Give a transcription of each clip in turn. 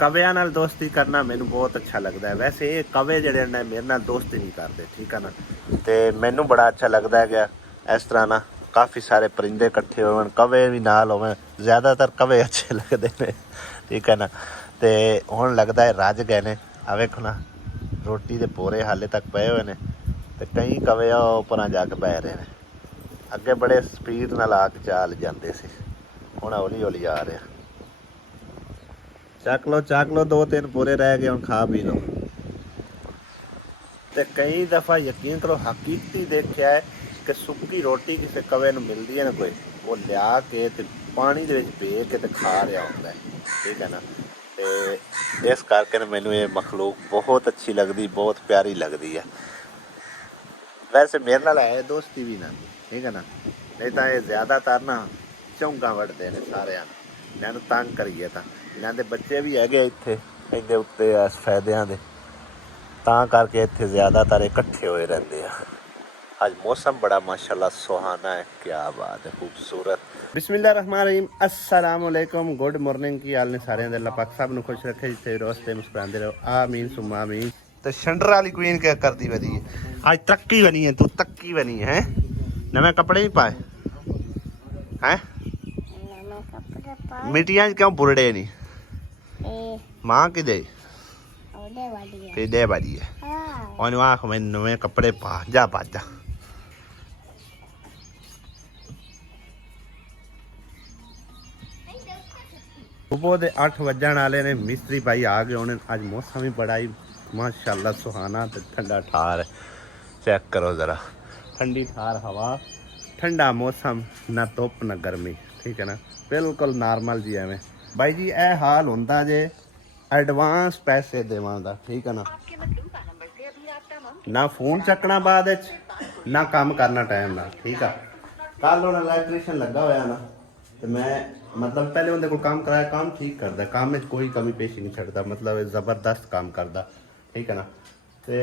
ਕਵਿਆਂ ਨਾਲ ਦੋਸਤੀ ਕਰਨਾ ਮੈਨੂੰ ਬਹੁਤ ਅੱਛਾ ਲੱਗਦਾ ਹੈ। ਵੈਸੇ ਇਹ ਕਵੇ ਜਿਹੜੇ ਨੇ ਮੇਰੇ ਨਾਲ ਦੋਸਤੀ ਨਹੀਂ ਕਰਦੇ, ਠੀਕ ਹੈ ਨਾ। ਤੇ ਮੈਨੂੰ ਬੜਾ ਅੱਛਾ ਲੱਗਦਾ ਹੈਗਾ ਇਸ ਤਰ੍ਹਾਂ ਨਾ ਕਾਫੀ ਸਾਰੇ ਪਰਿੰਦੇ ਇਕੱਠੇ ਹੋਣ, ਕਵੇ ਵੀ ਨਾਲ ਹੋਣ। ਜ਼ਿਆਦਾਤਰ ਕਵੇ ਅੱਛੇ ਲੱਗਦੇ ਨੇ, ਠੀਕ ਹੈ ਨਾ। ਤੇ ਹੁਣ ਲੱਗਦਾ ਹੈ ਰੱਜ ਗਏ ਨੇ। ਆ ਵੇਖੋ ਨਾ, ਰੋਟੀ ਦੇ ਪੋਰੇ ਹਾਲੇ ਤੱਕ ਪਏ ਹੋਏ ਨੇ ਤੇ ਕਈ ਕਵੇ ਆ ਉੱਪਰਾਂ ਜਾ ਕੇ ਬਹਿ ਰਹੇ ਨੇ। ਅੱਗੇ ਬੜੇ ਸਪੀਡ ਨਾਲ ਆ ਕੇ ਚਾਲ ਜਾਂਦੇ ਸੀ, ਹੁਣ ਹੌਲੀ ਹੌਲੀ ਆ ਰਿਹਾ। ਚੱਕ ਲਓ 2-3 ਪੂਰੇ ਰਹਿ ਗਏ, ਹੁਣ ਖਾ ਪੀ ਲਓ। ਤੇ ਕਈ ਦਫਾ ਯਕੀਨ ਕਰੋ ਹਕੀਕਤੀ ਦੇਖਿਆ ਹੈ ਕਿ ਸੁੱਕੀ ਰੋਟੀ ਕਿਸੇ ਕਵੇ ਨੂੰ ਮਿਲਦੀ ਹੈ ਨਾ ਕੋਈ, ਉਹ ਲਿਆ ਕੇ ਤੇ ਪਾਣੀ ਦੇ ਵਿੱਚ ਭੇ ਕੇ ਤੇ ਖਾ ਰਿਹਾ ਹੁੰਦਾ ਹੈ, ਠੀਕ ਹੈ ਨਾ। ਤੇ ਇਸ ਕਰਕੇ ਮੈਨੂੰ ਇਹ ਮਖਲੂਕ ਬਹੁਤ ਅੱਛੀ ਲੱਗਦੀ, ਬਹੁਤ ਪਿਆਰੀ ਲੱਗਦੀ ਹੈ। ਵੈਸੇ ਮੇਰੇ ਨਾਲ ਹੈ ਦੋਸਤੀ ਵੀ ਨਾ, ਠੀਕ ਹੈ ਨਾ। ਨਹੀਂ ਤਾਂ ਇਹ ਜ਼ਿਆਦਾਤਰ ਨਾ ਚੌਂਗਾ ਵੱਢਦੇ ਨੇ ਸਾਰਿਆਂ ਨੂੰ, ਇਹਨਾਂ ਨੂੰ ਤੰਗ ਕਰੀਏ ਤਾਂ। ਇਹਨਾਂ ਦੇ ਬੱਚੇ ਵੀ ਹੈਗੇ ਇੱਥੇ ਇਹਦੇ ਉੱਤੇ ਸਫੈਦਿਆਂ ਦੇ, ਤਾਂ ਕਰਕੇ ਇੱਥੇ ਜ਼ਿਆਦਾਤਰ ਇਕੱਠੇ ਹੋਏ ਰਹਿੰਦੇ ਆ। ਅੱਜ ਮੌਸਮ ਬੜਾ ਮਾਸ਼ਾਅੱਲਾ ਸੁਹਾਨਾ ਹੈ, ਕਿਆ ਬਾਤ ਹੈ, ਖੂਬਸੂਰਤ। ਬਿਸਮਿल्लाह रहमान रहीम, अस्सलाम वालेकुम, गुड मॉर्निंग। की हाल ने सारे दे, अल्लाह पाक सब ਨੂੰ खुश रखे, जिथे रोस्ते मुस्कुराते रहो, आमीन सुम्मा आमीन। ਤੇ ਸ਼ੰਡਰ ਵਾਲੀ ਕੁਈਨ ਕਿਆ ਕਰਦੀ ਵਧੀ ਹੈ ਅੱਜ? ਤੱਕੀ ਬਣੀ ਹੈ ਤੂੰ, ਤੱਕੀ ਬਣੀ ਹੈ। ਨਵੇਂ ਕੱਪੜੇ ਹੀ ਪਾਏ ਹੈ? ਮਿੱਟੀਆਂ 'ਚ ਕਿਉਂ ਬੁਰੜੇ ਨਹੀਂ? ਮਾਂ ਕਿਦੇ ਕਿਦੇ ਵਾਲੀ ਹੈ? ਉਹਨੂੰ ਆਖ ਮੈਂ ਨਵੇਂ ਕੱਪੜੇ ਪਾ, ਜਾ ਭੱਜ ਜਾ। ਸੁਬਹ ਦੇ 8 ਵੱਜਣ ਵਾਲੇ ਨੇ, ਮਿਸਤਰੀ ਭਾਈ ਆ ਗਏ ਹੋਣੇ। ਅੱਜ ਮੌਸਮ ਵੀ ਬੜਾ ਹੀ ਮਾਸ਼ਾਅੱਲਾ ਸੁਹਾਨਾ ਤੇ ਠੰਡਾ ਠਾਰ। ਚੈੱਕ ਕਰੋ ਜ਼ਰਾ, ਠੰਡੀ ਠਾਰ ਹਵਾ, ਠੰਡਾ ਮੌਸਮ, ਨਾ ਧੁੱਪ ਨਾ ਗਰਮੀ, ਠੀਕ ਹੈ ਨਾ। ਬਿਲਕੁਲ ਨਾਰਮਲ ਜੀ ਐਵੇਂ। ਬਾਈ ਜੀ ਇਹ ਹਾਲ ਹੁੰਦਾ ਜੇ ਐਡਵਾਂਸ ਪੈਸੇ ਦੇਵਾਂ ਦਾ, ਠੀਕ ਹੈ ਨਾ। ਨਾ ਫੋਨ ਚੱਕਣਾ ਬਾਅਦ ਵਿੱਚ, ਨਾ ਕੰਮ ਕਰਨਾ ਟਾਈਮ ਨਾਲ, ਠੀਕ ਆ। ਕੱਲ ਹੁਣ ਇਲੈਕਟ੍ਰੀਸ਼ੀਅਨ ਲੱਗਾ ਹੋਇਆ ਨਾ, ਤੇ ਮੈਂ ਮਤਲਬ ਪਹਿਲੇ ਉਹਦੇ ਕੋਲ ਕੰਮ ਕਰਾਇਆ, ਕੰਮ ਠੀਕ ਕਰਦਾ, ਕੰਮ ਵਿੱਚ ਕੋਈ ਕਮੀ ਪੇਸ਼ੀ ਨਹੀਂ ਛੱਡਦਾ, ਮਤਲਬ ਜ਼ਬਰਦਸਤ ਕੰਮ ਕਰਦਾ, ਠੀਕ ਹੈ ਨਾ। ਤੇ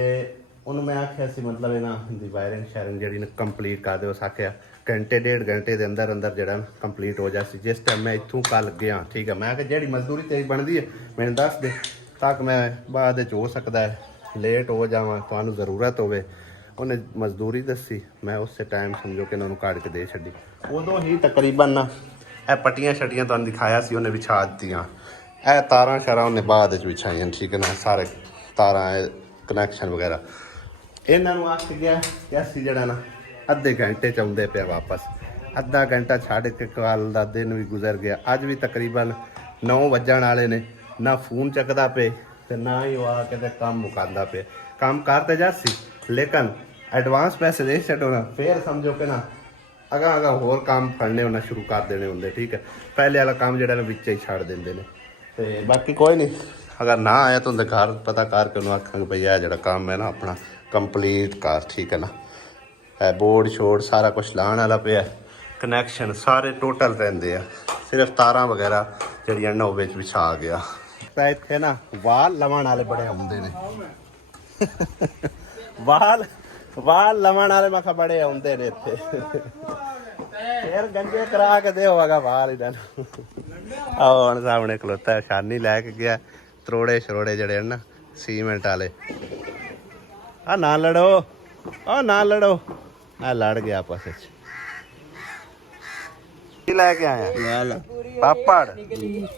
ਉਹਨੂੰ ਮੈਂ ਆਖਿਆ ਸੀ ਮਤਲਬ ਇਹਨਾਂ ਦੀ ਵਾਇਰਿੰਗ ਸ਼ਾਇਰਿੰਗ ਜਿਹੜੀ ਨਾ ਕੰਪਲੀਟ ਕਰ ਦਿਓ। ਆਖਿਆ ਘੰਟੇ 1.5 ਘੰਟੇ ਦੇ ਅੰਦਰ ਅੰਦਰ ਜਿਹੜਾ ਕੰਪਲੀਟ ਹੋ ਜਾਸੀ। ਜਿਸ ਟਾਈਮ ਮੈਂ ਇੱਥੋਂ ਕੱਲ ਗਿਆ, ਠੀਕ ਹੈ, ਮੈਂ ਕਿਹਾ ਜਿਹੜੀ ਮਜ਼ਦੂਰੀ ਤੇਰੀ ਬਣਦੀ ਹੈ ਮੈਨੂੰ ਦੱਸ ਦੇ, ਤਾਂ ਕਿ ਮੈਂ ਬਾਅਦ ਵਿੱਚ ਹੋ ਸਕਦਾ ਹੈ ਲੇਟ ਹੋ ਜਾਵਾਂ, ਤੁਹਾਨੂੰ ਜ਼ਰੂਰਤ ਹੋਵੇ। ਉਹਨੇ ਮਜ਼ਦੂਰੀ ਦੱਸੀ, ਮੈਂ ਉਸੇ ਟਾਈਮ ਸਮਝੋ ਕਿ ਉਹਨਾਂ ਨੂੰ ਕੱਢ ਕੇ ਦੇ ਛੱਡੀ। ਉਦੋਂ ਹੀ ਤਕਰੀਬਨ ਨਾ ਇਹ ਪੱਟੀਆਂ ਛੱਟੀਆਂ ਤੁਹਾਨੂੰ ਦਿਖਾਇਆ ਸੀ, ਉਹਨੇ ਵਿਛਾ ਦਿੱਤੀਆਂ। ਇਹ ਤਾਰਾਂ ਸ਼ਾਰਾਂ ਉਹਨੇ ਬਾਅਦ ਵਿੱਚ ਵਿਛਾਈਆਂ, ਠੀਕ ਹੈ ਨਾ। ਸਾਰੇ ਤਾਰਾਂ ਕਨੈਕਸ਼ਨ ਵਗੈਰਾ ਇਹਨਾਂ ਨੂੰ ਆਖ ਗਿਆ ਕਿ ਅਸੀਂ ਜਿਹੜਾ ਨਾ ਅੱਧੇ ਘੰਟੇ 'ਚ ਆਉਂਦੇ ਪਿਆ ਵਾਪਸ। ਅੱਧਾ ਘੰਟਾ ਛੱਡ ਕੇ ਕੱਲ੍ਹ ਦਾ ਦਿਨ ਵੀ ਗੁਜ਼ਰ ਗਿਆ। ਅੱਜ ਵੀ ਤਕਰੀਬਨ 9 ਵੱਜਣ ਵਾਲੇ ਨੇ, ਨਾ ਫੋਨ ਚੱਕਦਾ ਪਏ ਤੇ ਨਾ ਹੀ ਉਹ ਆ ਕੇ ਤੇ ਕੰਮ ਮੁਕਾਉਂਦਾ ਪਿਆ। ਕੰਮ ਕਰ ਤੇ ਜਾਸੀ, ਲੇਕਿਨ ਐਡਵਾਂਸ ਪੈਸੇ ਦੇ ਛੱਡੋ ਨਾ, ਫਿਰ ਸਮਝੋ ਕਿ ਨਾ ਅਗਾਂ ਹੋਰ ਕੰਮ ਫੜਨੇ ਹੋਣਾ ਸ਼ੁਰੂ ਕਰ ਦੇਣੇ ਹੁੰਦੇ, ਠੀਕ ਹੈ। ਪਹਿਲੇ ਵਾਲਾ ਕੰਮ ਜਿਹੜਾ ਨਾ ਵਿੱਚ ਹੀ ਛੱਡ ਦਿੰਦੇ ਨੇ। ਤੇ ਬਾਕੀ ਕੋਈ ਨਹੀਂ, ਅਗਰ ਨਾ ਆਇਆ ਤਾਂ ਉਹਦੇ ਘਰ ਪਤਾ ਕਰਕੇ ਉਹਨੂੰ ਆਖਾਂਗੇ ਭਈ ਇਹ ਜਿਹੜਾ ਕੰਮ ਹੈ ਨਾ ਆਪਣਾ ਕੰਪਲੀਟ ਕਰ, ਠੀਕ ਹੈ ਨਾ। ਇਹ ਬੋਰਡ ਸ਼ੋਰਡ ਸਾਰਾ ਕੁਛ ਲਾਉਣ ਵਾਲਾ ਪਿਆ, ਕਨੈਕਸ਼ਨ ਸਾਰੇ ਟੋਟਲ ਰਹਿੰਦੇ ਆ, ਸਿਰਫ ਤਾਰਾਂ ਵਗੈਰਾ ਜਿਹੜੀਆਂ ਨਾ ਉਹ ਵਿੱਚ ਵਿਛਾ ਗਿਆ। ਤਾਂ ਇੱਥੇ ਨਾ ਵਾਲ ਲਵਾਉਣ ਵਾਲੇ ਬੜੇ ਆਉਂਦੇ ਨੇ। ਵਾਲ ਲਵਾਉਣ ਵਾਲੇ ਮੈਂ ਕਿਹਾ ਬੜੇ ਆਉਂਦੇ ਨੇ ਇੱਥੇ। ਫੇਰ ਗੰਜੇ ਕਰਾ ਕੇ ਦੇਵਾਂਗਾ ਵਾਲ ਇਹਨਾਂ ਨੂੰ। ਆਹ ਹੁਣ ਸਾਹਮਣੇ ਖਲੋਤਾ, ਸ਼ਾਨੀ ਲੈ ਕੇ ਗਿਆ ਤਰੋੜੇ ਸ਼ਰੋੜੇ ਜਿਹੜੇ ਨਾ ਸੀਮੈਂਟ ਵਾਲੇ। ਆ ਨਾ ਲੜੋ, ਆ ਨਾ ਲੜੋ। ਆ ਲੜ ਗਿਆ ਆਪਸ ਵਿੱਚ। ਕੀ ਲੈ ਕੇ ਆਇਆ? ਪਾਪੜ,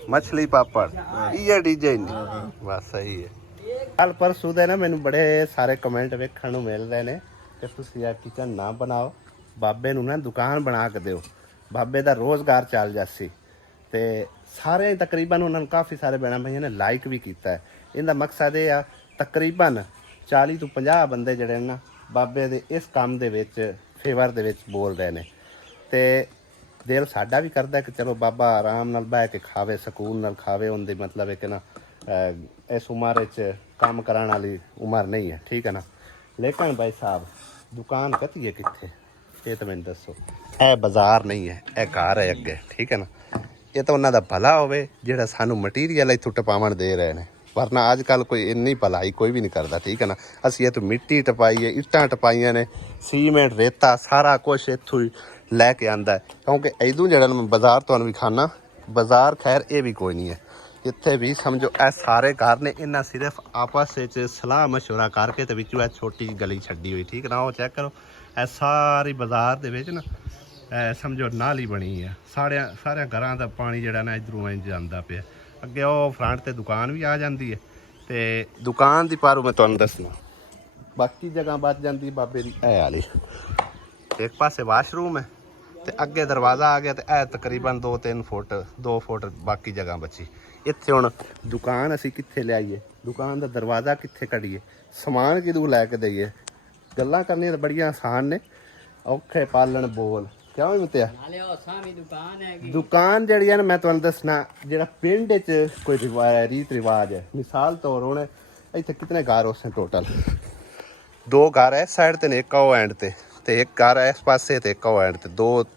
ਮਛਲੀ ਪਾਪੜ। ਇਹ ਡੀਜੇ ਨਹੀਂ ਬਸ ਸਹੀ ਹੈ। ਕੱਲ ਪਰਸੋਂ ਦੇ ਨਾ ਮੈਨੂੰ ਬੜੇ ਸਾਰੇ ਕਮੈਂਟ ਵੇਖਣ ਨੂੰ ਮਿਲ ਰਹੇ ਨੇ ਕਿ ਤੁਸੀਂ ਆ ਕਿਚਨ ਨਾ ਬਣਾਓ, ਬਾਬੇ ਨੂੰ ਨਾ ਦੁਕਾਨ ਬਣਾ ਕੇ ਦਿਓ, ਬਾਬੇ ਦਾ ਰੋਜ਼ਗਾਰ ਚੱਲ ਜਾਸੀ। ਤੇ ਸਾਰੇ ਤਕਰੀਬਨ ਉਹਨਾਂ ਨੂੰ ਕਾਫੀ ਸਾਰੇ ਭੈਣਾਂ ਭਾਈਆਂ ਨੇ ਲਾਈਕ ਵੀ ਕੀਤਾ ਹੈ। ਇਹਦਾ ਮਕਸਦ ਇਹ ਆ, ਤਕਰੀਬਨ 40 ਤੋਂ 50 ਬੰਦੇ ਜਿਹੜੇ ਨਾ ਬਾਬੇ ਦੇ ਇਸ ਕੰਮ ਦੇ ਵਿੱਚ ਫੇਵਰ ਦੇ ਵਿੱਚ ਬੋਲ ਰਹੇ ਨੇ। ਤੇ ਦਿਲ ਸਾਡਾ ਵੀ ਕਰਦਾ ਕਿ ਚਲੋ ਬਾਬਾ ਆਰਾਮ ਨਾਲ ਬਹਿ ਕੇ ਖਾਵੇ, ਸਕੂਨ ਨਾਲ ਖਾਵੇ। ਉਹਦੀ ਮਤਲਬ ਹੈ ਕਿ ਨਾ ਇਸ ਉਮਰ ਵਿੱਚ ਕੰਮ ਕਰਾਉਣ ਵਾਲੀ ਉਮਰ ਨਹੀਂ ਹੈ, ਠੀਕ ਹੈ ਨਾ। ਲੇਕਿਨ ਭਾਈ ਸਾਹਿਬ ਦੁਕਾਨ ਕਤੀਏ ਕਿੱਥੇ, ਇਹ ਤਾਂ ਮੈਨੂੰ ਦੱਸੋ। ਇਹ ਬਾਜ਼ਾਰ ਨਹੀਂ ਹੈ, ਇਹ ਘਰ ਹੈ ਅੱਗੇ, ਠੀਕ ਹੈ ਨਾ। ਇਹ ਤਾਂ ਉਹਨਾਂ ਦਾ ਭਲਾ ਹੋਵੇ ਜਿਹੜਾ ਸਾਨੂੰ ਮਟੀਰੀਅਲ ਇੱਥੋਂ ਟਪਾਵਣ ਦੇ ਰਹੇ ਨੇ, ਵਰਨਾ ਅੱਜ ਕੱਲ੍ਹ ਕੋਈ ਇੰਨੀ ਭਲਾਈ ਕੋਈ ਵੀ ਨਹੀਂ ਕਰਦਾ, ਠੀਕ ਹੈ ਨਾ। ਅਸੀਂ ਇੱਥੋਂ ਮਿੱਟੀ ਟਪਾਈ ਹੈ, ਇੱਟਾਂ ਟਪਾਈਆਂ ਨੇ, ਸੀਮੈਂਟ ਰੇਤਾ ਸਾਰਾ ਕੁਛ ਇੱਥੋਂ ਹੀ ਲੈ ਕੇ ਆਉਂਦਾ ਹੈ। ਕਿਉਂਕਿ ਇਦੋਂ ਜਿਹੜਾ ਮੈਂ ਬਾਜ਼ਾਰ ਤੁਹਾਨੂੰ ਵੀ ਖਾਣਾ, ਬਾਜ਼ਾਰ ਖੈਰ ਇਹ ਵੀ ਕੋਈ ਨਹੀਂ ਹੈ, ਇੱਥੇ ਵੀ ਸਮਝੋ ਇਹ ਸਾਰੇ ਘਰ ਨੇ, ਇਹਨਾਂ ਸਿਰਫ ਆਪਸ ਵਿੱਚ ਸਲਾਹ ਮਸ਼ਵਰਾ ਕਰਕੇ ਤੇ ਵਿੱਚੋਂ ਇਹ ਛੋਟੀ ਗਲੀ ਛੱਡੀ ਹੋਈ, ਠੀਕ ਨਾ। ਉਹ ਚੈੱਕ ਕਰੋ, ਇਹ ਸਾਰੀ ਬਾਜ਼ਾਰ ਦੇ ਵਿੱਚ ਨਾ ਸਮਝੋ ਨਾਲੀ ਬਣੀ ਆ। ਸਾਰਿਆਂ ਘਰਾਂ ਦਾ ਪਾਣੀ ਜਿਹੜਾ ਨਾ ਇਧਰੋਂ ਇੰਝ ਜਾਂਦਾ ਪਿਆ। ਅੱਗੇ ਉਹ ਫਰੰਟ ਤੇ ਦੁਕਾਨ ਵੀ ਆ ਜਾਂਦੀ ਹੈ, ਤੇ ਦੁਕਾਨ ਦੀ ਪਾਰੂ ਮੈਂ ਤੁਹਾਨੂੰ ਦੱਸਣਾ, ਬਾਕੀ ਜਗ੍ਹਾ ਬਚ ਜਾਂਦੀ ਬਾਬੇ ਦੀ ਇਹ ਵਾਲੀ। ਇੱਕ ਪਾਸੇ ਵਾਸ਼ਰੂਮ ਹੈ ਤੇ ਅੱਗੇ ਦਰਵਾਜ਼ਾ ਆ ਗਿਆ, ਤੇ ਇਹ ਤਕਰੀਬਨ 2 ਫੁੱਟ ਬਾਕੀ ਜਗ੍ਹਾ ਬਚੀ। ਇੱਥੇ ਹੁਣ ਦੁਕਾਨ ਅਸੀਂ ਕਿੱਥੇ ਲਿਆਈਏ, ਦੁਕਾਨ ਦਾ ਦਰਵਾਜ਼ਾ ਕਿੱਥੇ ਕੱਢੀਏ, ਸਮਾਨ ਕਿਦੋਂ ਲੈ ਕੇ ਦਈਏ। ਗੱਲਾਂ ਕਰਨੀਆਂ ਤਾਂ ਬੜੀਆਂ ਆਸਾਨ ਨੇ, ਔਖੇ ਪਾਲਣ ਬੋਲ। ਕਿਉਂ ਮਿੱਤਿਆ? ਦੁਕਾਨ ਜਿਹੜੀ ਹੈ ਨਾ, ਮੈਂ ਤੁਹਾਨੂੰ ਦੱਸਣਾ, ਜਿਹੜਾ ਪਿੰਡ 'ਚ ਕੋਈ ਰੀਤ ਰਿਵਾਜ ਹੈ। ਮਿਸਾਲ ਤੌਰ ਹੁਣ ਇੱਥੇ ਕਿਤਨੇ ਘਰ ਉਸੇ ਟੋਟਲ 2 ਘਰ ਹੈ ਸਾਈਡ ਤੇ ਨੇ, ਇੱਕ ਉਹ ਐਂਡ ਤੇ ਇੱਕ ਘਰ ਹੈ ਇਸ ਪਾਸੇ ਤੇ ਇੱਕ ਉਹ ਐਂਡ ਤੇ,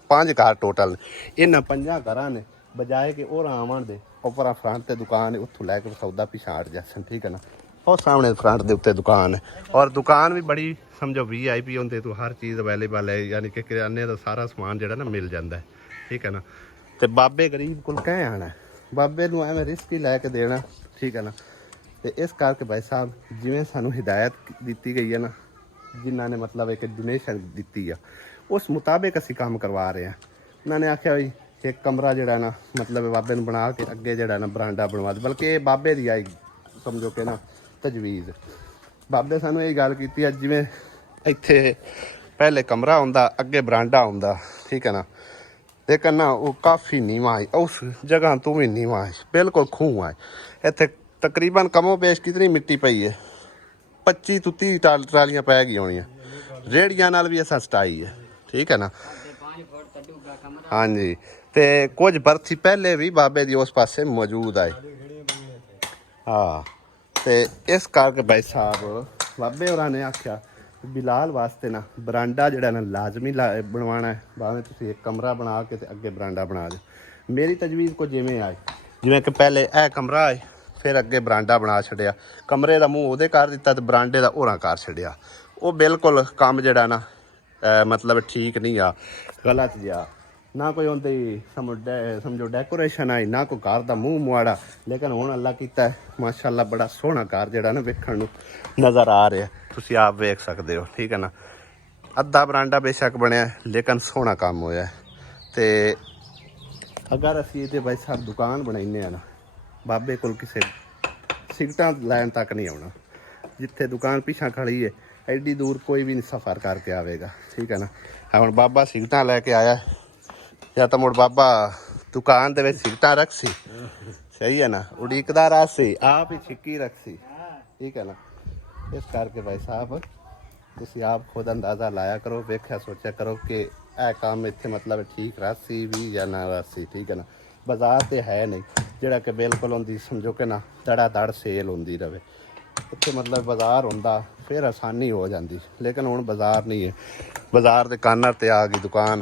5 ਘਰ ਟੋਟਲ। ਇਹਨਾਂ 5 ਘਰਾਂ ਨੇ ਬਜਾਏ ਕਿ ਉਹ ਆਵਣ ਦੇ ਉੱਪਰ ਫਰੰਟ ਤੇ ਦੁਕਾਨ ਹੈ, ਉੱਥੋਂ ਲੈ ਕੇ ਸੌਦਾ ਪਿਛਾੜ ਜਾਸਨ, ਠੀਕ ਹੈ ਨਾ। ਉਹ ਸਾਹਮਣੇ ਫਰੰਟ ਦੇ ਉੱਤੇ ਦੁਕਾਨ ਹੈ, ਔਰ ਦੁਕਾਨ ਵੀ ਬੜੀ ਸਮਝੋ VIP ਹੁੰਦੇ, ਤੋਂ ਹਰ ਚੀਜ਼ ਅਵੇਲੇਬਲ ਹੈ, ਯਾਨੀ ਕਿ ਕਿਰਾਨੇ ਦਾ ਸਾਰਾ ਸਮਾਨ ਜਿਹੜਾ ਨਾ ਮਿਲ ਜਾਂਦਾ ਹੈ, ਠੀਕ ਹੈ ਨਾ। ਤੇ ਬਾਬੇ ਗਰੀਬ ਕੋਲ ਕਹਿ ਆਣਾ, ਬਾਬੇ ਨੂੰ ਐਵੇਂ ਰਿਸਕ ਹੀ ਲੈ ਕੇ ਦੇਣਾ, ਠੀਕ ਹੈ ਨਾ। ਤੇ ਇਸ ਕਰਕੇ ਭਾਈ ਸਾਹਿਬ ਜਿਵੇਂ ਸਾਨੂੰ ਹਿਦਾਇਤ ਦਿੱਤੀ ਗਈ ਹੈ ਨਾ, ਜਿਨ੍ਹਾਂ ਨੇ ਮਤਲਬ ਇੱਕ ਡੋਨੇਸ਼ਨ ਦਿੱਤੀ ਆ, ਉਸ ਮੁਤਾਬਿਕ ਅਸੀਂ ਕੰਮ ਕਰਵਾ ਰਹੇ ਹਾਂ। ਉਹਨਾਂ ਨੇ ਆਖਿਆ ਵੀ ਇੱਕ ਕਮਰਾ ਜਿਹੜਾ ਨਾ ਮਤਲਬ ਬਾਬੇ ਨੂੰ ਬਣਾ ਕੇ ਅੱਗੇ ਜਿਹੜਾ ਨਾ ਬਰਾਂਡਾ ਬਣਵਾ ਦੇ, ਬਲਕਿ ਇਹ ਬਾਬੇ ਦੀ ਆਈ ਸਮਝੋ ਕਿ ਨਾ ਤਜਵੀਜ਼। ਬਾਬੇ ਸਾਨੂੰ ਇਹ ਗੱਲ ਕੀਤੀ ਆ, ਜਿਵੇਂ ਇੱਥੇ ਪਹਿਲੇ ਕਮਰਾ ਹੁੰਦਾ, ਅੱਗੇ ਬਰਾਂਡਾ ਹੁੰਦਾ, ਠੀਕ ਹੈ ਨਾ। ਲੇਕਿਨ ਨਾ ਉਹ ਕਾਫੀ ਨੀਵਾਂ ਹੈ, ਉਸ ਜਗ੍ਹਾ ਤੋਂ ਵੀ ਨੀਵਾਂ ਹੈ, ਬਿਲਕੁਲ ਖੂਹ ਹੈ। ਇੱਥੇ ਤਕਰੀਬਨ ਕਮੋ ਪੇਸ਼ ਕਿਤਨੀ ਮਿੱਟੀ ਪਈ ਹੈ, 25 ਤੋਂ 30 ਟਰਾਲੀਆਂ ਪੈ ਗਈਆਂ ਹੋਣੀਆਂ, ਰੇੜੀਆਂ ਨਾਲ ਵੀ ਅਸਾਂ ਸਟਾਈ ਹੈ, ਠੀਕ ਹੈ ਨਾ। ਹਾਂਜੀ, ਤੇ ਕੁਝ ਬਰਥੀ ਪਹਿਲੇ ਵੀ ਬਾਬੇ ਦੀ ਉਸ ਪਾਸੇ ਮੌਜੂਦ ਹੈ। ਹਾਂ, ਤੇ ਇਸ ਕਰਕੇ ਭਾਈ ਸਾਹਿਬ ਬਾਬੇ ਹੋਰਾਂ ਨੇ ਆਖਿਆ ਬਿਲਾਲ ਵਾਸਤੇ ਨਾ ਬਰਾਂਡਾ ਜਿਹੜਾ ਨਾ ਲਾਜ਼ਮੀ ਬਣਵਾਉਣਾ ਹੈ, ਭਾਵੇਂ ਤੁਸੀਂ ਇੱਕ ਕਮਰਾ ਬਣਾ ਕੇ ਤੇ ਅੱਗੇ ਬਰਾਂਡਾ ਬਣਾ ਦਿਓ। ਮੇਰੀ ਤਜਵੀਜ਼ ਕੋ ਜਿਵੇਂ ਆਏ, ਜਿਵੇਂ ਕਿ ਪਹਿਲੇ ਇਹ ਕਮਰਾ ਹੈ, ਫਿਰ ਅੱਗੇ ਬਰਾਂਡਾ ਬਣਾ ਛੱਡਿਆ, ਕਮਰੇ ਦਾ ਮੂੰਹ ਉਹਦੇ ਕਰ ਦਿੱਤਾ ਤੇ ਬਰਾਂਡੇ ਦਾ ਹੋਰਾਂ ਕਰ ਛੱਡਿਆ। ਉਹ ਬਿਲਕੁਲ ਕੰਮ ਜਿਹੜਾ ਨਾ ਮਤਲਬ ਠੀਕ ਨਹੀਂ ਆ, ਗਲਤ ਜਿਹਾ। ਨਾ ਕੋਈ ਉਹਦੀ ਸਮਝੋ ਡੈਕੋਰੇਸ਼ਨ ਆਈ, ਨਾ ਕੋਈ ਘਰ ਦਾ ਮੂੰਹ ਮੁਆੜਾ। ਲੇਕਿਨ ਹੁਣ ਅੱਲਾ ਕੀਤਾ ਮਾਸ਼ਾਅੱਲਾ ਬੜਾ ਸੋਹਣਾ ਘਰ ਜਿਹੜਾ ਨਾ ਵੇਖਣ ਨੂੰ ਨਜ਼ਰ ਆ ਰਿਹਾ, ਤੁਸੀਂ ਆਪ ਵੇਖ ਸਕਦੇ ਹੋ, ਠੀਕ ਹੈ ਨਾ। ਅੱਧਾ ਬਰਾਂਡਾ ਬੇਸ਼ੱਕ ਬਣਿਆ, ਲੇਕਿਨ ਸੋਹਣਾ ਕੰਮ ਹੋਇਆ। ਤੇ ਅਗਰ ਅਸੀਂ ਇਹਦੇ ਭਾਈ ਸਾਹਿਬ ਦੁਕਾਨ ਬਣਾਉਂਦੇ ਹਾਂ ਨਾ, ਬਾਬੇ ਕੋਲ ਕਿਸੇ ਸਿਗਟਾਂ ਲੈਣ ਤੱਕ ਨਹੀਂ ਆਉਣਾ। ਜਿੱਥੇ ਦੁਕਾਨ ਪਿੱਛਾ ਖੜੀ ਹੈ, ਐਡੀ ਦੂਰ ਕੋਈ ਵੀ ਨਹੀਂ ਸਫ਼ਰ ਕਰਕੇ ਆਵੇਗਾ, ਠੀਕ ਹੈ ਨਾ। ਹੁਣ ਬਾਬਾ ਸਿਗਟਾਂ ਲੈ ਕੇ ਆਇਆ, ਜਾਂ ਤਾਂ ਮੁੜ ਬਾਬਾ ਦੁਕਾਨ ਦੇ ਵਿੱਚ ਸਿਗਟਾਂ ਰੱਖ ਸੀ, ਸਹੀ ਹੈ ਨਾ, ਉਡੀਕਦਾ ਰਸ ਸੀ, ਆਪ ਹੀ ਛਿੱਕੀ ਰੱਖ ਸੀ, ਠੀਕ ਹੈ ਨਾ। ਇਸ ਕਰਕੇ ਭਾਈ ਸਾਹਿਬ ਤੁਸੀਂ ਆਪ ਖੁਦ ਅੰਦਾਜ਼ਾ ਲਾਇਆ ਕਰੋ, ਵੇਖਿਆ ਸੋਚਿਆ ਕਰੋ ਕਿ ਇਹ ਕੰਮ ਇੱਥੇ ਮਤਲਬ ਠੀਕ ਰਾਸੀ ਵੀ ਜਾਂ ਨਾ ਰਾਸੀ, ਠੀਕ ਹੈ ਨਾ। ਬਾਜ਼ਾਰ ਤੇ ਹੈ ਨਹੀਂ ਜਿਹੜਾ ਕਿ ਬਿਲਕੁਲ ਹੁੰਦੀ ਸਮਝੋ ਕਿ ਨਾ ਦੜਾ ਦੜ ਸੇਲ ਹੁੰਦੀ ਰਵੇ। ਇੱਥੇ ਮਤਲਬ ਬਾਜ਼ਾਰ ਹੁੰਦਾ ਫਿਰ ਆਸਾਨੀ ਹੋ ਜਾਂਦੀ, ਲੇਕਿਨ ਹੁਣ ਬਾਜ਼ਾਰ ਨਹੀਂ ਹੈ। ਬਾਜ਼ਾਰ ਦੇ ਕਾਰਨਰ ਤੇ ਆ ਗਈ ਦੁਕਾਨ,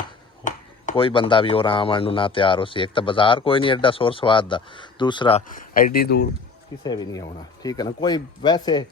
ਕੋਈ ਬੰਦਾ ਵੀ ਉਹ ਆਰਾਮ ਆਉਣ ਨੂੰ ਨਾ ਤਿਆਰ ਹੋ ਸੀ। ਇੱਕ ਤਾਂ ਬਾਜ਼ਾਰ ਕੋਈ ਨਹੀਂ ਐਡਾ ਸੁਰ ਸਵਾਦ ਦਾ, ਦੂਸਰਾ ਐਡੀ ਦੂਰ ਕਿਸੇ ਵੀ ਨਹੀਂ ਆਉਣਾ, ਠੀਕ ਹੈ ਨਾ। ਕੋਈ ਵੈਸੇ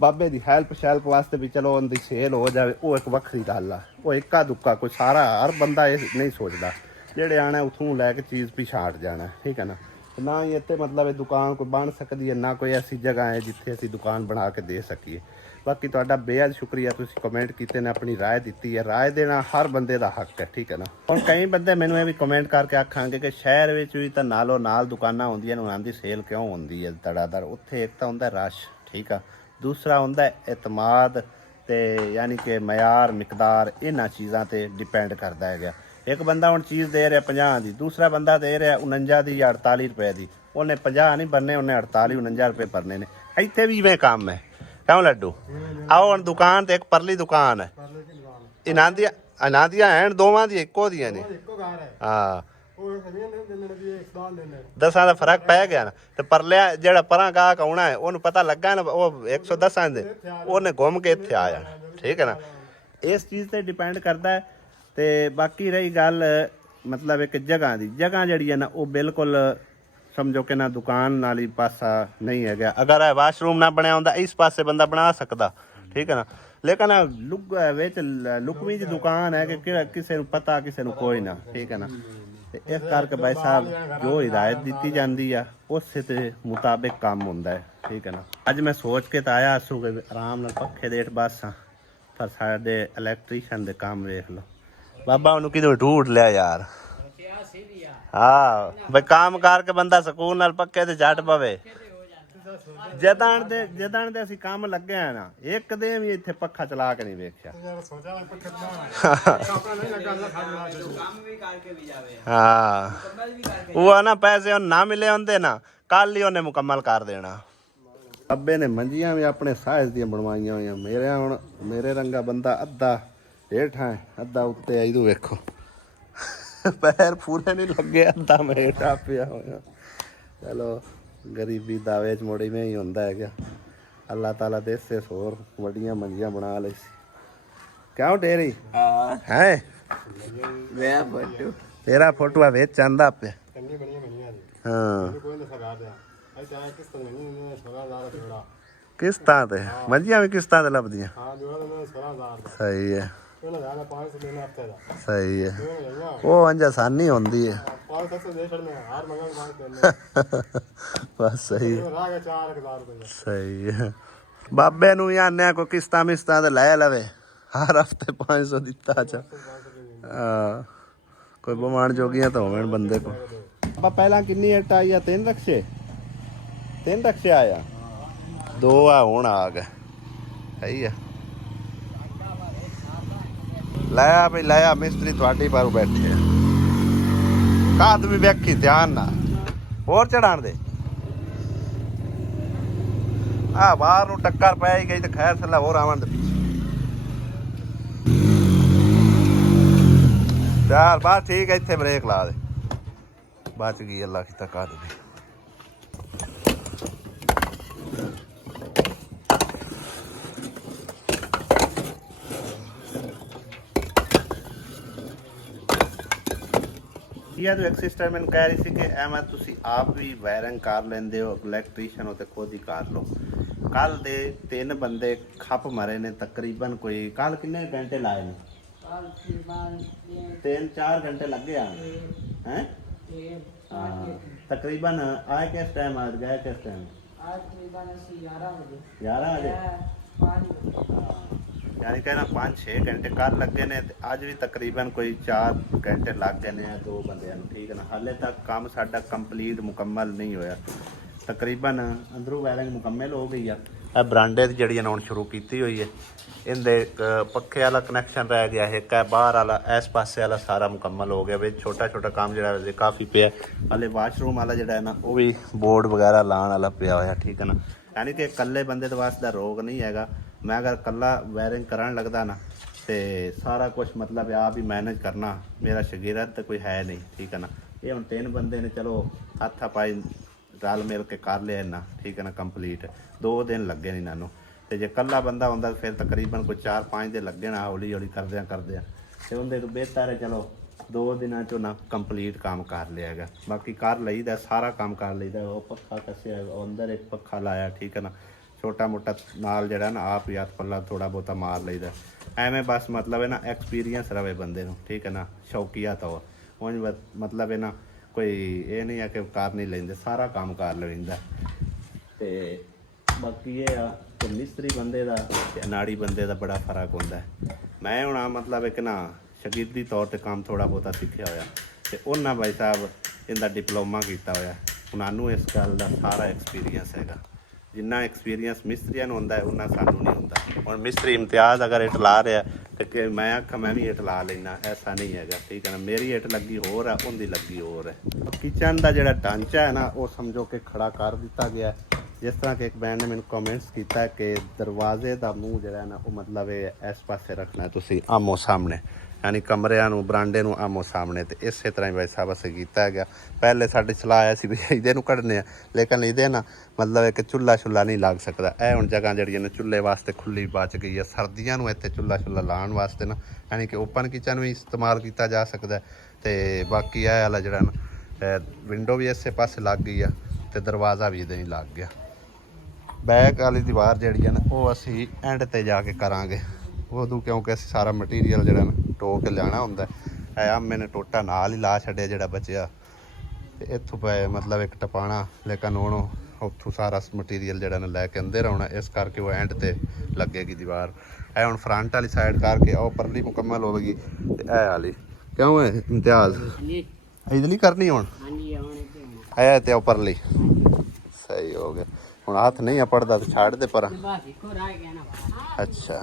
ਬਾਬੇ ਦੀ ਹੈਲਪ ਵਾਸਤੇ ਵੀ ਚਲੋ ਉਹਦੀ ਸੇਲ ਹੋ ਜਾਵੇ, ਉਹ ਇੱਕ ਵੱਖਰੀ ਗੱਲ ਆ। ਉਹ ਇੱਕਾ ਦੁੱਕਾ ਕੋਈ ਸਾਰਾ ਹਰ ਬੰਦਾ ਇਹ ਨਹੀਂ ਸੋਚਦਾ, ਜਿਹੜੇ ਆਣਾ ਉੱਥੋਂ ਲੈ ਕੇ ਚੀਜ਼ ਪਿਛਾੜ ਜਾਣਾ, ਠੀਕ ਹੈ ਨਾ। ਨਾ ਹੀ ਇੱਥੇ ਮਤਲਬ ਇਹ ਦੁਕਾਨ ਕੋਈ ਬਣ ਸਕਦੀ ਹੈ, ਨਾ ਕੋਈ ਐਸੀ ਜਗ੍ਹਾ ਹੈ ਜਿੱਥੇ ਅਸੀਂ ਦੁਕਾਨ ਬਣਾ ਕੇ ਦੇ ਸਕੀਏ। ਬਾਕੀ ਤੁਹਾਡਾ ਬੇਹੱਦ ਸ਼ੁਕਰੀਆ, ਤੁਸੀਂ ਕਮੈਂਟ ਕੀਤੇ ਨੇ, ਆਪਣੀ ਰਾਏ ਦਿੱਤੀ ਹੈ। ਰਾਏ ਦੇਣਾ ਹਰ ਬੰਦੇ ਦਾ ਹੱਕ ਹੈ, ਠੀਕ ਹੈ ਨਾ। ਹੁਣ ਕਈ ਬੰਦੇ ਮੈਨੂੰ ਇਹ ਵੀ ਕਮੈਂਟ ਕਰਕੇ ਆਖਾਂਗੇ ਕਿ ਸ਼ਹਿਰ ਵਿੱਚ ਵੀ ਤਾਂ ਨਾਲੋਂ ਨਾਲ ਦੁਕਾਨਾਂ ਹੁੰਦੀਆਂ ਨੇ, ਉਹਨਾਂ ਦੀ ਸੇਲ ਕਿਉਂ ਹੁੰਦੀ ਹੈ ਦੜਾਦੜ। ਉੱਥੇ ਇੱਕ ਤਾਂ ਹੁੰਦਾ ਰਸ਼, ਠੀਕ ਆ, ਦੂਸਰਾ ਹੁੰਦਾ ਇਤਮਾਦ ਤੇ ਯਾਨੀ ਕਿ ਮਿਆਰ ਮਿਕਦਾਰ, ਇਹਨਾਂ ਚੀਜ਼ਾਂ ਤੇ ਡਿਪੈਂਡ ਕਰਦਾ ਹੈਗਾ। ਇੱਕ ਬੰਦਾ ਹੁਣ ਚੀਜ਼ ਦੇ ਰਿਹਾ 50 ਦੀ, ਦੂਸਰਾ ਬੰਦਾ ਦੇ ਰਿਹਾ 49 ਦੀ ਜਾਂ 48 ਰੁਪਏ ਦੀ। ਉਹਨੇ 50 ਨਹੀਂ ਭਰਨੇ, ਉਹਨੇ 48 49 ਰੁਪਏ ਭਰਨੇ ਨੇ। ਇੱਥੇ ਵੀ ਇਵੇਂ ਕੰਮ ਹੈ, ਕਿਉਂ ਲੱਡੂ? ਆਓ ਹੁਣ ਦੁਕਾਨ ਤੇ ਇੱਕ ਪਰਲੀ ਦੁਕਾਨ ਹੈ, ਇਹਨਾਂ ਦੀਆਂ ਐਨ ਦੋਵਾਂ ਦੀ ਇੱਕੋ ਦੀਆਂ ਨੇ। ਹਾਂ, 10 ਦਾ ਫਰਕ ਪੈ ਗਿਆ ਨਾ। ਤੇ ਪਰਲਿਆ ਜਿਹੜਾ ਪਰਾਂ ਗਾਹਕ ਆਉਣਾ ਹੈ, ਉਹਨੂੰ ਪਤਾ ਲੱਗਾ ਨਾ ਉਹ 110 ਦੇ, ਉਹਨੇ ਘੁੰਮ ਕੇ ਇੱਥੇ ਆ ਜਾਣਾ, ਠੀਕ ਹੈ ਨਾ। ਇਸ ਚੀਜ਼ ਤੇ ਡਿਪੈਂਡ ਕਰਦਾ ਹੈ। ਤੇ ਬਾਕੀ ਰਹੀ ਗੱਲ ਮਤਲਬ ਇੱਕ ਜਗ੍ਹਾ ਦੀ, ਜਗ੍ਹਾ ਜਿਹੜੀ ਹੈ ਨਾ ਉਹ ਬਿਲਕੁਲ ਸਮਝੋ ਕਿ ਨਾ ਦੁਕਾਨ ਨਾਲ ਹੀ ਪਾਸਾ ਨਹੀਂ ਹੈਗਾ। ਅਗਰ ਇਹ ਵਾਸ਼ਰੂਮ ਨਾ ਬਣਿਆ ਹੁੰਦਾ, ਇਸ ਪਾਸੇ ਬੰਦਾ ਬਣਾ ਸਕਦਾ, ਠੀਕ ਹੈ ਨਾ। ਲੇਕਿਨ ਵਿੱਚ ਲੁਕਵੀਂ ਦੀ ਦੁਕਾਨ ਹੈ ਕਿ ਕਿਸੇ ਨੂੰ ਪਤਾ ਕਿਸੇ ਨੂੰ ਕੋਈ ਨਾ, ਠੀਕ ਹੈ ਨਾ। ਤੇ ਇਸ ਕਰਕੇ ਭਾਈ ਸਾਹਿਬ ਜੋ ਹਿਦਾਇਤ ਦਿੱਤੀ ਜਾਂਦੀ ਆ ਉਸੇ ਦੇ ਮੁਤਾਬਿਕ ਕੰਮ ਹੁੰਦਾ ਹੈ, ਠੀਕ ਹੈ ਨਾ। ਅੱਜ ਮੈਂ ਸੋਚ ਕੇ ਤਾਂ ਆਇਆ ਸੂ ਕਿ ਆਰਾਮ ਨਾਲ ਪੱਖੇ ਦੇ ਹੇਠ ਬਸ ਹਾਂ, ਪਰ ਸਾਡੇ ਇਲੈਕਟ੍ਰੀਸ਼ੀਅਨ ਦੇ ਕੰਮ ਵੇਖ ਲਓ। ਬਾਬਾ ਉਹਨੂੰ ਕਿਦੋਂ ਢੂੜ ਲਿਆ ਯਾਰ। ਹਾਂ ਬਈ ਕੰਮ ਕਰਕੇ ਬੰਦਾ ਸਕੂਨ ਨਾਲ ਪੱਕੇ ਤੇ ਝੱਟ ਪਵੇ। ਜਦਾਂ ਦੇ ਅਸੀਂ ਕੰਮ ਲੱਗੇ ਆ ਨਾ, ਇੱਕ ਦਿਨ ਵੀ ਇੱਥੇ ਪੱਖਾ ਚਲਾ ਕੇ ਨਹੀਂ ਵੇਖਿਆ। ਹਾਂ ਉਹ ਨਾ ਪੈਸੇ ਨਾ ਮਿਲੇ ਹੁੰਦੇ ਨਾ, ਕੱਲ ਹੀ ਉਹਨੇ ਮੁਕੰਮਲ ਕਰ ਦੇਣਾ। ਅੱਬੇ ਨੇ ਮੰਜੀਆਂ ਵੀ ਆਪਣੇ ਸਾਈਜ਼ ਦੀਆਂ ਬਣਵਾਈਆਂ ਹੋਈਆਂ। ਮੇਰੇ ਰੰਗਾ ਬੰਦਾ ਅੱਧਾ ਹੇਠਾਂ ਅੱਧਾ ਉੱਤੇ ਆਈ ਤੂੰ ਵੇਖੋ, ਪੈਰ ਪੂਰੇ ਨਹੀਂ ਲੱਗੇ, ਅੱਧਾ ਮੈਂ ਹੇਠਾਂ ਪਿਆ ਹੋਇਆ। ਚਲੋ ਗਰੀਬੀ ਦਾਵੇ ਚ ਮੋੜੀ ਮੈਂ ਹੀ ਹੁੰਦਾ ਹੈਗਾ। ਅੱਲਾਹ ਤਾਲਾ ਦੇਸੇ ਹੋਰ ਵੱਡੀਆਂ ਮੰਜੀਆਂ ਬਣਾ ਲਈ ਸੀ। ਕਿਉਂ ਡੇਰੀ ਹੈ ਤੇਰਾ ਫੋਟੋ ਵੇਚ ਆਂਦਾ ਪਿਆ। ਹਾਂ ਕਿਸ਼ਤਾਂ ਤੇ ਮੰਜੀਆਂ ਵੀ ਕਿਸ਼ਤਾਂ ਤੇ ਲੱਭਦੀਆਂ। ਸਹੀ ਹੈ ਸਹੀ ਹੈ, ਉਹ ਅੰਜ ਆਸਾਨੀ ਹੁੰਦੀ ਹੈ ਬਸ। ਸਹੀ ਸਹੀ ਹੈ। ਬਾਬੇ ਨੂੰ ਵੀ ਆਨੇ ਕੋਈ ਕਿਸ਼ਤਾਂ ਮਿਸ਼ਤਾਂ ਤੇ ਲੈ ਲਵੇ, ਹਰ ਹਫਤੇ 500 ਦਿੱਤਾ ਚ। ਹਾਂ ਕੋਈ ਬਮਾਨ ਜੋਗੀਆਂ ਤਾਂ ਹੋਣ ਬੰਦੇ ਕੋ। ਆਪਾਂ ਪਹਿਲਾਂ ਕਿੰਨੀ ਇੱਟ ਆਈ ਆ? 3 ਰਕਸ਼ੇ 3 ਰਕਸ਼ੇ ਆਇਆ, 2 ਆ ਹੁਣ ਆ ਗਏ। ਸਹੀ ਆ, ਲਾਇਆ ਬਈ ਲਾਇਆ। ਮਿਸਤਰੀ ਤੁਹਾਡੀ ਪਰ ਬੈਠੇ ਆ, ਕਾਦ ਵੀ ਵੇਖੀ ਧਿਆਨ ਨਾਲ। ਹੋਰ ਚੜਾਣ ਦੇ ਆ ਬਾਹਰ ਨੂੰ ਟੱਕਰ ਪੈ ਹੀ ਗਈ ਤੇ ਖੈਰ ਸਲਾ ਹੋਰ ਆਵਣ ਦੇ ਪਿੱਛੇ। ਚੱਲ ਬਸ ਠੀਕ ਹੈ, ਇੱਥੇ ਬ੍ਰੇਕ ਲਾ ਦੇ, ਬਚ ਗਈ ਅੱਲਾ ਕੀਤਾ ਕਰ ਦੇ। ਇਹ ਤਾਂ ਇੱਕ ਸਿਸਟਰ ਮੈਨੂੰ ਕਹਿ ਰਹੀ ਸੀ ਕਿ ਐਵੇਂ ਤੁਸੀਂ ਆਪ ਵੀ ਵਾਇਰਿੰਗ ਕਰ ਲੈਂਦੇ ਹੋ, ਇਲੈਕਟ੍ਰੀਸ਼ੀਅਨ ਹੋ ਤੇ ਖੁਦ ਹੀ ਕਰ ਲਓ। ਕੱਲ ਦੇ 3 ਬੰਦੇ ਖੱਪ ਮਾਰੇ ਨੇ ਤਕਰੀਬਨ। ਕੋਈ ਕੱਲ ਕਿੰਨੇ ਘੰਟੇ ਲਾਏ ਨੇ? 3-4 ਘੰਟੇ ਲੱਗੇ ਆ हैं? हाँ तकरीबन आए किस टाइम, आज गए किस टाइम? आज तकरीबन 11 बजे। यानी कि ना 5-6 घंटे कर लगे ने। अज भी तकरीबन कोई 4 घंटे लग गए ने 2 बंदियां नूं, ठीक है ना। हाले तक काम साडा कंप्लीट मुकम्मल नहीं होया। तकरीबन अंदरों वायरिंग मुकम्मल हो गई है। बरांडे की जड़ी लाउण शुरू की हुई है। इनदे पक्खे वाला कनैक्शन रह गया है, एक बाहर वाला इस पासे वाला सारा मुकम्मल हो गया। बिच छोटा छोटा काम जो काफ़ी पिया। हाले वाशरूम वाला जोड़ा है ना वो भी बोर्ड वगैरह लाने वाला पिया होया, ठीक है ना। यानी कि कल्ले बंदे तो वास्ते रोग नहीं है। मैं अगर कल्ला वायरिंग करन लगदा ना तो सारा कुछ मतलब आप ही मैनेज करना, मेरा शगीरत तो कोई है नहीं, ठीक है ना। ये हुण 3 बंदे ने चलो हत्था पाई रल मिल के कर लिया ना, ठीक है ना। कंप्लीट 2 दिन लगे नहीं इन्हों। तो जे कल्ला बंदा होंदा फिर तकरीबन कोई 4-5 दिन लगे ना, हौली हौली करदे तो उन्हें बेहतर है चलो 2 दिनों चो ना कंप्लीट काम कर लिया है। बाकी कर लईदा, सारा काम कर लईदा। वो पक्खा कसिया अंदर एक पक्खा लाया, ठीक है ना। छोटा मोटा नाल जड़ा ना आप ही हथ पल्ला थोड़ा बहुता मार लईदा। एवें बस मतलब है ना एक्सपीरियंस रहे बंदे नूं, ठीक है ना। शौकिया तौर उंज मतलब है ना कोई ये नहीं है कि कर नहीं लेंदे, सारा काम कर लैंदा। ते बाकी ये आ कि मिस्त्री बंदे दा ते अनाड़ी बंदे दा बड़ा फर्क होंदा है। मैं हुण मतलब एक ना शगीर्दी तौर ते काम थोड़ा बहुता सीखिया होया ते उन्हां भाई साहब इनदा डिप्लोमा कीता होया। उन्होंने इस गल दा सारा एक्सपीरियंस हैगा। जिन्ना एक्सपीरियंस मिस्त्रियां नूं हुंदा है उन्ना सानूं नहीं हुंदा। हुण मिस्त्री इम्तियाज़ अगर इट ला रहा है तो मैं आखा मैं भी इट ला लेना, ऐसा नहीं है, ठीक है ना। मेरी इट लगी होर है, उनकी लगी होर है। किचन का जोड़ा ढांचा है ना वो समझो कि खड़ा कर दिता गया है। जिस तरह के एक बैंड ने मैंने कमेंट्स किया कि दरवाजे का मूँह जो है ना वो मतलब इस पासे रखना है तुसी आमो सामने, यानी कमरिਆਂ ਨੂੰ ਬਰਾਂਡੇ ਨੂੰ आमो सामने। तो इस तरह ही भाई साहब असें किया गया। पहले साढ़े सलाह ऐसी भी ਇਹਦੇ ਨੂੰ ਕੱਢਨੇ ਆ, लेकिन ਇਹਦੇ ना मतलब एक चुल्ला छुला नहीं लग सकता। ਇਹ ਹੁਣ जगह ਜਿਹੜੀਆਂ ਨੇ चुल्हे वास्ते खुली बच गई है। सर्दियों में इतने चुल्ला छुला लाने वास्ते ना यानी कि ओपन किचन भी इस्तेमाल किया जा सकता है। तो बाकी यह वाला जरा ना विंडो भी इस पासे लग गई है तो दरवाज़ा भी इधर ही लग गया। बैक वाली दीवार जी है ना वो असी एंड ते जाके करांगे उदों, क्योंकि असी सारा मटीरियल जो ना ढो के लिया होंगे ਇਹ ਆਮੇ ਨੇ ਟੋਟਾ ਨਾਲ ਹੀ ਲਾ ਛੱਡਿਆ ਜਿਹੜਾ ਬਚਿਆ। ਤੇ ਇੱਥੋਂ ਪਏ ਮਤਲਬ ਇੱਕ ਟਪਾਣਾ, ਲੇਕਿਨ ਹੁਣ ਉੱਥੋਂ ਸਾਰਾ ਮਟੀਰੀਅਲ ਜਿਹੜਾ ਨਾ ਲੈ ਕੇ ਅੰਦਰ ਆਉਣਾ, ਇਸ ਕਰਕੇ ਉਹ ਐਂਡ ਤੇ ਲੱਗੇਗੀ ਦੀਵਾਰ। ਇਹ ਹੁਣ ਫਰੰਟ ਵਾਲੀ ਸਾਈਡ ਕਰਕੇ ਉਹ ਪਰਲੀ ਮੁਕੰਮਲ ਹੋਵੇਗੀ ਤੇ ਇਹ ਵਾਲੀ ਕਿਉਂ ਹੈ ਇਮਤਿਆਜ਼ ਇਧਰਲੀ ਕਰਨੀ ਹੁਣ ਇਹ ਤੇ ਉੱਪਰਲੀ ਸਹੀ ਹੋ ਗਿਆ। ਹੁਣ ਹੱਥ ਨਹੀਂ ਪੜਦਾ ਤੇ ਛੱਡ ਦੇ ਪਰ। ਅੱਛਾ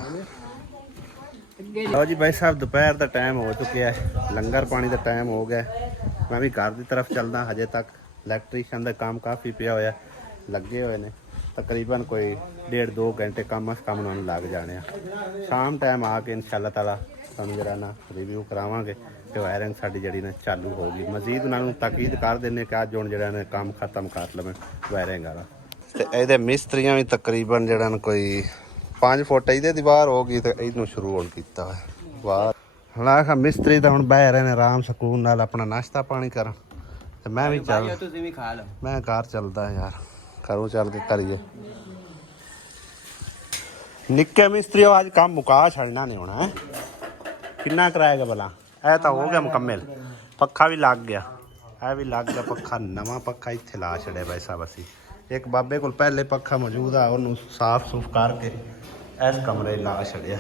ਲਓ ਜੀ ਭਾਈ ਸਾਹਿਬ, ਦੁਪਹਿਰ ਦਾ ਟਾਈਮ ਹੋ ਚੁੱਕਿਆ ਹੈ, ਲੰਗਰ ਪਾਣੀ ਦਾ ਟਾਈਮ ਹੋ ਗਿਆ। ਮੈਂ ਵੀ ਘਰ ਦੀ ਤਰਫ ਚੱਲਦਾ। ਹਜੇ ਤੱਕ ਇਲੈਕਟ੍ਰੀਸ਼ੀਅਨ ਦਾ ਕੰਮ ਕਾਫੀ ਪਿਆ ਹੋਇਆ, ਲੱਗੇ ਹੋਏ ਨੇ। ਤਕਰੀਬਨ ਕੋਈ 1.5-2 ਘੰਟੇ ਕੰਮ ਨੂੰ ਲੱਗ ਜਾਣੇ ਆ। ਸ਼ਾਮ ਟਾਈਮ ਆ ਕੇ ਇਨਸ਼ਾਅੱਲਾ ਤਾਲਾ ਤੁਹਾਨੂੰ ਜਿਹੜਾ ਨਾ ਰਿਵਿਊ ਕਰਾਵਾਂਗੇ ਤੇ ਵਾਇਰਿੰਗ ਸਾਡੀ ਜਿਹੜੀ ਨਾ ਚਾਲੂ ਹੋਊਗੀ। ਮਜ਼ੀਦ ਉਹਨਾਂ ਨੂੰ ਤਾਕੀਦ ਕਰ ਦਿੰਦੇ ਕਿ ਅੱਜ ਹੁਣ ਜਿਹੜਾ ਨੇ ਕੰਮ ਖਤਮ ਕਰ ਲਵੇਂ ਵਾਇਰਿੰਗ ਵਾਲਾ। ਤੇ ਇਹਦੇ ਮਿਸਤਰੀਆਂ ਵੀ ਤਕਰੀਬਨ ਜਿਹੜਾ ਨਾ ਕੋਈ 5 ਫੁੱਟ ਇਹਦੇ ਦੀਵਾਰ ਹੋ ਗਈ ਤੇ ਇਹਨੂੰ ਸ਼ੁਰੂ ਹੁਣ ਕੀਤਾ ਹੋਇਆ ਵਾਹ। ਹੁਣ ਆਖਾ ਮਿਸਤਰੀ ਤਾਂ ਹੁਣ ਬਹਿ ਰਹੇ ਨੇ ਆਰਾਮ ਸਕੂਨ ਨਾਲ ਆਪਣਾ ਨਾਸ਼ਤਾ ਪਾਣੀ ਕਰਨ ਤੇ ਮੈਂ ਵੀ ਚੱਲ ਤੁਸੀਂ ਵੀ ਖਾ ਲਓ। ਮੈਂ ਘਰ ਚੱਲਦਾ ਯਾਰ, ਘਰੋਂ ਚੱਲ ਕੇ ਕਰੀਏ। ਨਿੱਕੇ ਮਿਸਤਰੀ ਅੱਜ ਕੰਮ ਮੁਕਾ ਛੱਡਣਾ ਨਹੀਂ ਹੋਣਾ ਹੈ। ਕਿੰਨਾ ਕਰਾਏਗਾ ਭਲਾ? ਇਹ ਤਾਂ ਹੋ ਗਿਆ ਮੁਕੰਮਲ, ਪੱਖਾ ਵੀ ਲੱਗ ਗਿਆ, ਇਹ ਵੀ ਲੱਗ ਗਿਆ ਪੱਖਾ। ਨਵਾਂ ਪੱਖਾ ਇੱਥੇ ਲਾ ਛੱਡਿਆ ਭਾਈ ਸਾਹਿਬ ਅਸੀਂ। ਇੱਕ ਬਾਬੇ ਕੋਲ ਪਹਿਲੇ ਪੱਖਾ ਮੌਜੂਦ ਆ, ਉਹਨੂੰ ਸਾਫ਼ ਸੁਫ ਕਰਕੇ ਇਸ ਕਮਰੇ ਲਾ ਛੱਡਿਆ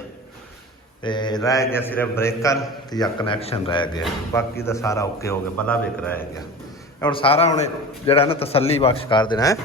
ਤੇ ਰਹਿ ਗਿਆ ਸਿਰਫ ਬ੍ਰੇਕਰ ਤੇ ਜਾਂ ਕਨੈਕਸ਼ਨ ਰਹਿ ਗਿਆ, ਬਾਕੀ ਦਾ ਸਾਰਾ ਓਕੇ ਹੋ ਗਿਆ। ਬਲਾ ਵੀ ਰਹਿ ਗਿਆ। ਹੁਣ ਸਾਰਾ ਹੁਣ ਜਿਹੜਾ ਨਾ ਤਸੱਲੀ ਬਖਸ਼ ਕਰ ਦੇਣਾ ਹੈ।